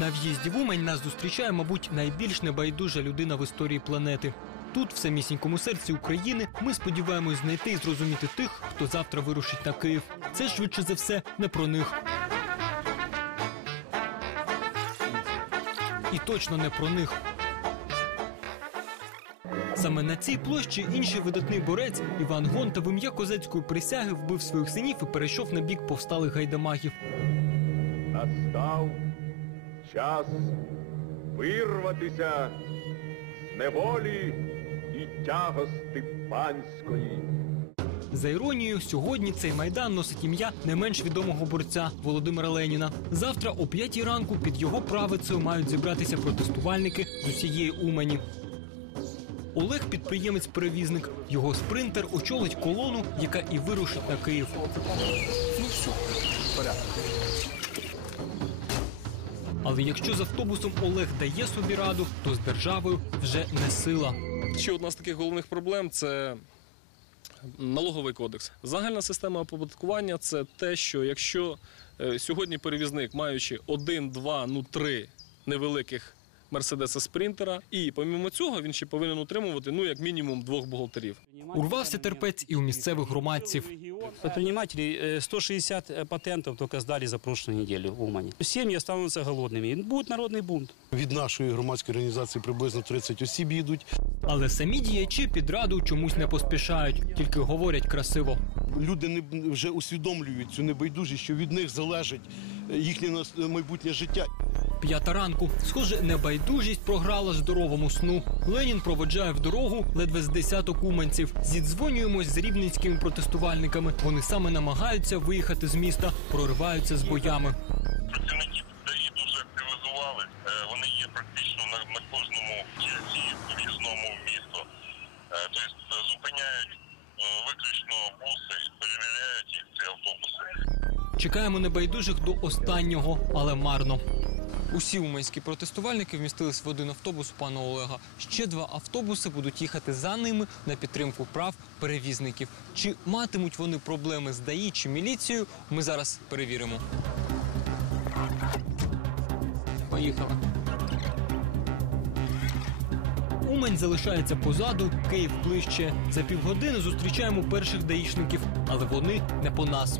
На в'їзді в Умань нас зустрічає, мабуть, найбільш небайдужа людина в історії планети. Тут, в самісінькому серці України, ми сподіваємось знайти і зрозуміти тих, хто завтра вирушить на Київ. Це швидше за все не про них. І точно не про них. Саме на цій площі інший видатний борець Іван Гонта в ім'я козацької присяги вбив своїх синів і перейшов на бік повсталих гайдамаків. Настав час вирватися з неволі і тягости панської. За іронією, сьогодні цей майдан носить ім'я не менш відомого борця Володимира Леніна. Завтра о п'ятій ранку під його правицею мають зібратися протестувальники з усієї Умані. Олег підприємець-перевізник. Його спринтер очолить колону, яка і вирушить на Київ. Але якщо з автобусом Олег дає собі раду, то з державою вже не сила. Ще одна з таких головних проблем це налоговий кодекс. Загальна система оподаткування це те, що якщо е, сьогодні перевізник, маючи один, два, ну три невеликих мерседеса спринтера, і помімо цього він ще повинен утримувати ну як мінімум двох бухгалтерів. Урвався терпець і у місцевих громадців. Предприниматели э, 160 э, патентов только сдали за прошлую неделю в Умане. Семьи останутся голодными. И Будет народный бунт. Від нашої громадської організації приблизно 30 осіб їдуть. Але самі діячі під раду чомусь не поспішають, тільки говорять красиво. Люди не вже усвідомлюють цю небайдужість, що від них залежить е, їхнє нас- майбутнє життя. П'ята ранку. Схоже, небайдужість програла здоровому сну. Ленін проводжає в дорогу ледве з десяток уманців. Зідзвонюємось з рівненськими протестувальниками. Вони саме намагаються виїхати з міста, прориваються з боями. Працівників ДАІ дуже активізували. Е, Вони є практично на, кожному в'їзному в місто. Е, Тобто е, зупиняють виключно буси, перевіряють їх ці автобуси. Чекаємо небайдужих до останнього, але марно. Усі уманські протестувальники вмістились в один автобус пана Олега. Ще два автобуси будуть їхати за ними на підтримку прав перевізників. Чи матимуть вони проблеми з ДАІ чи міліцією? Ми зараз перевіримо. Поїхали. Умань залишається позаду, Київ ближче. За півгодини зустрічаємо перших даїшників, але вони не по нас.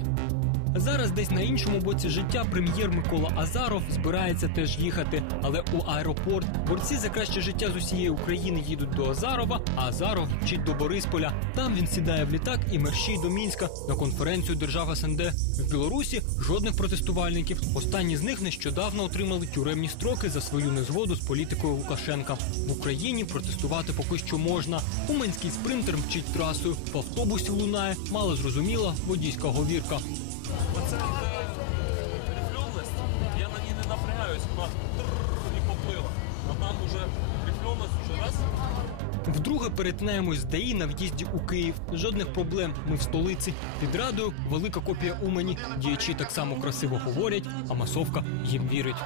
Зараз десь на іншому боці життя прем'єр Микола Азаров збирається теж їхати, але у аеропорт борці за краще життя з усієї України їдуть до Азарова, а Азаров вчить до Борисполя. Там він сідає в літак і мерщій до Мінська на конференцію держав СНД. В Білорусі жодних протестувальників. Останні з них нещодавно отримали тюремні строки за свою незгоду з політикою Лукашенка. В Україні протестувати поки що можна. Уманський спринтер мчить трасою. В автобусі лунає мало зрозуміла водійська говірка. Оце рифльонність, я на ній не напрягаюсь, вона і поплила. А там уже рифльонність вже раз. Вдруге перетинаємось з ДАІ на в'їзді у Київ. Жодних проблем. Ми в столиці. Під радою велика копія Умані. Діячі так само красиво говорять, а масовка їм вірить.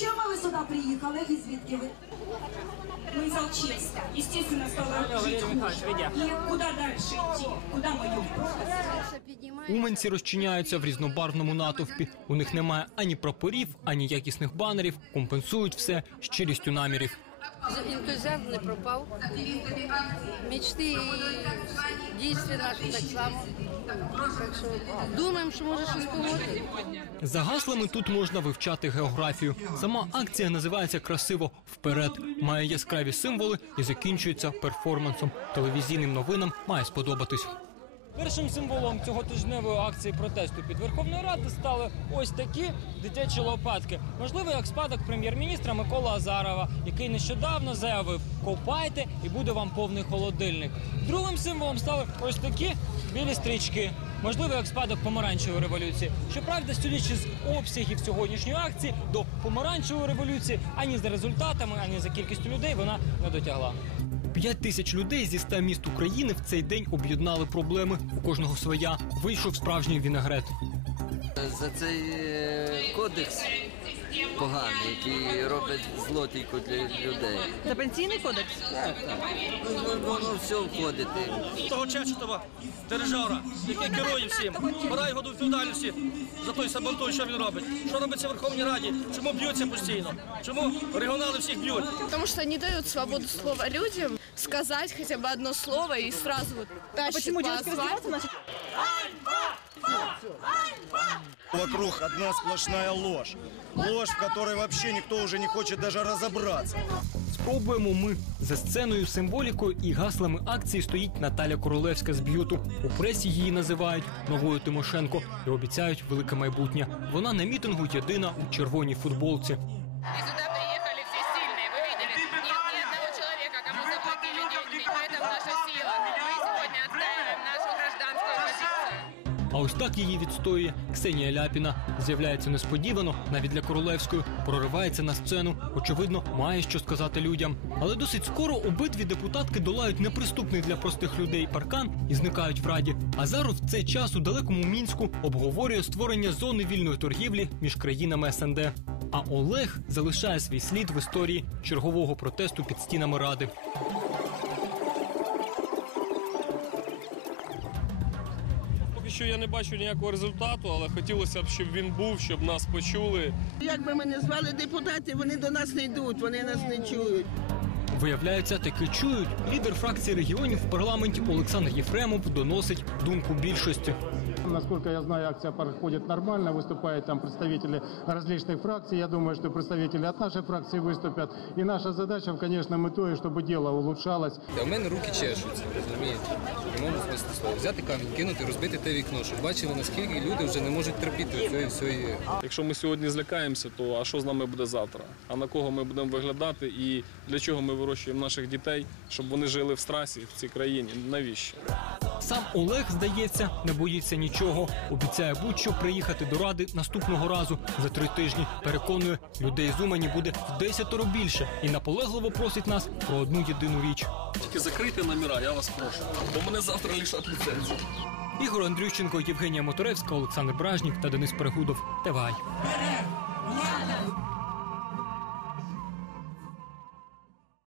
Чому ви сюди приїхали і звідки ви? Мы из Естественно, стало жить хуже. И куда дальше идти? Куда мы идем? Уманці розчиняються в різнобарвному натовпі. У них немає ані прапорів, ані якісних банерів. Компенсують все щирістю намірів. Ентузіазм не пропав. Мечти і дійства наші так само. Так що думаємо, що може щось помогти. За гаслами тут можна вивчати географію. Сама акція називається красиво вперед. Має яскраві символи і закінчується перформансом. Телевізійним новинам має сподобатись. Першим символом цього тижневої акції протесту під Верховною Радою стали ось такі дитячі лопатки. Можливо, як спадок прем'єр-міністра Микола Азарова, який нещодавно заявив: копайте і буде вам повний холодильник. Другим символом стали ось такі білі стрічки. Можливо, як спадок помаранчевої революції. Щоправда, судячи з обсягів сьогоднішньої акції до помаранчевої революції, ані за результатами, ані за кількістю людей вона не дотягла. П'ять тисяч людей зі ста міст України в цей день об'єднали проблеми. У кожного своя. Вийшов справжній вінегрет. За цей е, кодекс погані, які роблять зло тільки для людей. Це пенсійний кодекс? Так, так. Ну, Воно все входить. того Чечетова, дирижера, який керує всім, пора його до відповідальності за той сабантуй, що він робить. Що робиться в Верховній Раді? Чому б'ються постійно? Чому регіонали всіх б'ють? Потому что не дают свободу слова людям сказать хотя бы одно слово и сразу вот тащат почему по девушка асфальту. раздеваться, Вокруг одна сплошная ложь. Ложь, в которой вообще никто уже не хочет даже разобраться. Спробуємо ми за сценою, символікою і гаслами акції стоїть Наталя Королевська з б'юту. У пресі її називають новою Тимошенко і обіцяють велике майбутнє. Вона на мітингу єдина у червоній футболці. И А ось так її відстоює Ксенія Ляпіна. З'являється несподівано, навіть для королевської, проривається на сцену. Очевидно, має що сказати людям. Але досить скоро обидві депутатки долають неприступний для простих людей паркан і зникають в раді. Азаров в цей час у далекому мінську обговорює створення зони вільної торгівлі між країнами СНД. А Олег залишає свій слід в історії чергового протесту під стінами ради. Поки що я не бачу ніякого результату, але хотілося б, щоб він був, щоб нас почули. Як би ми не звали депутатів, вони до нас не йдуть, вони нас не чують. Виявляється, таки чують. Лідер фракції регіонів в парламенті Олександр Єфремов доносить думку більшості. Насколько я знаю, акция проходит нормально, выступают там представители различных фракций. Я думаю, что представители от нашей фракции выступят. И наша задача в конечном итоге, чтобы дело улучшалось. Та в мене руки чешуться, розумієте? В прямому смислі слова. Взяти камінь, кинути, розбити те вікно, щоб бачили, наскільки люди вже не можуть терпіти цієї всієї. Якщо ми сьогодні злякаємося, то а що з нами буде завтра? А на кого ми будемо виглядати і для чого ми вирощуємо наших дітей, щоб вони жили в страсі в цій країні? Навіщо? Сам Олег, здається, не боїться нічого. Обіцяє будь-що приїхати до ради наступного разу за три тижні. Переконує, людей з Умані буде в десятеро більше і наполегливо просить нас про одну єдину річ. Тільки закрийте номера, я вас прошу. Бо мене завтра лишать ліцензії. Ігор Андрющенко, Євгенія Моторевська, Олександр Бражнік та Денис Перегудов. Тевай. Влада!